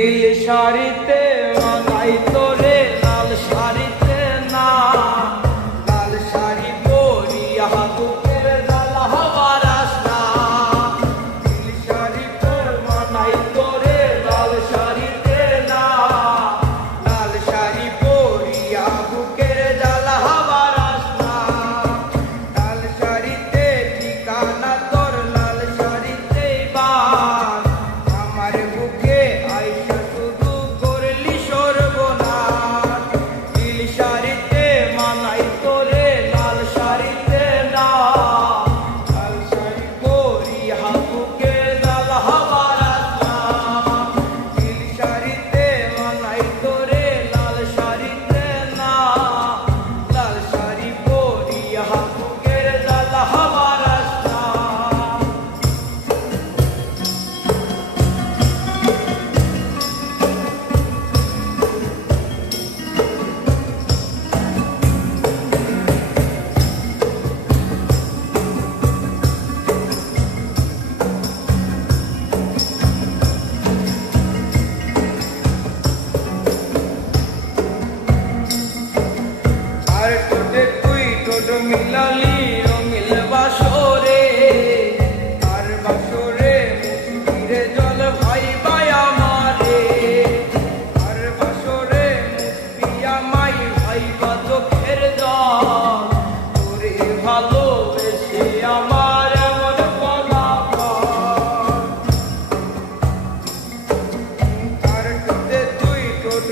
নীল শাড়িতে মানাই তোরে লাল শাড়িতে না, লাল শাড়ি পরিয়া বুকের জ্বালা হবার আসনা। নীল শাড়িতে মানাই তোরে লাল শাড়িতে না, লাল শাড়ি পরিয়া বুকের জ্বালা হবার আসনা। লাল শাড়িতে ঠিকানা তোর, লাল শাড়িতে বাস, আমার বুকে আইসা শুধু করলি সর্বনাশ। নীল শাড়িতে মানাই তোরে লাল শাড়িতে না, লাল শাড়ি পরিয়া বুকে জ্বালা হবার আসনা। নীল শাড়িতে মানাই তোরে লাল শাড়িতে না, লাল শাড়ি পরিয়া বুকের জ্বালা হবার আসনা। আর ঠোঁটে তুই ঠোঁট মিলালি রঙিল বাসরে, আর বাসরে মুসকিরে জল ভাইবাই আমারে। আর বাসরে মুসকিয়া মাই ভাইবা চোখের জল, তোরে ভালোবেসে আমার এমন ফলাফল। আর ঠোঁটে তুই ঠোঁট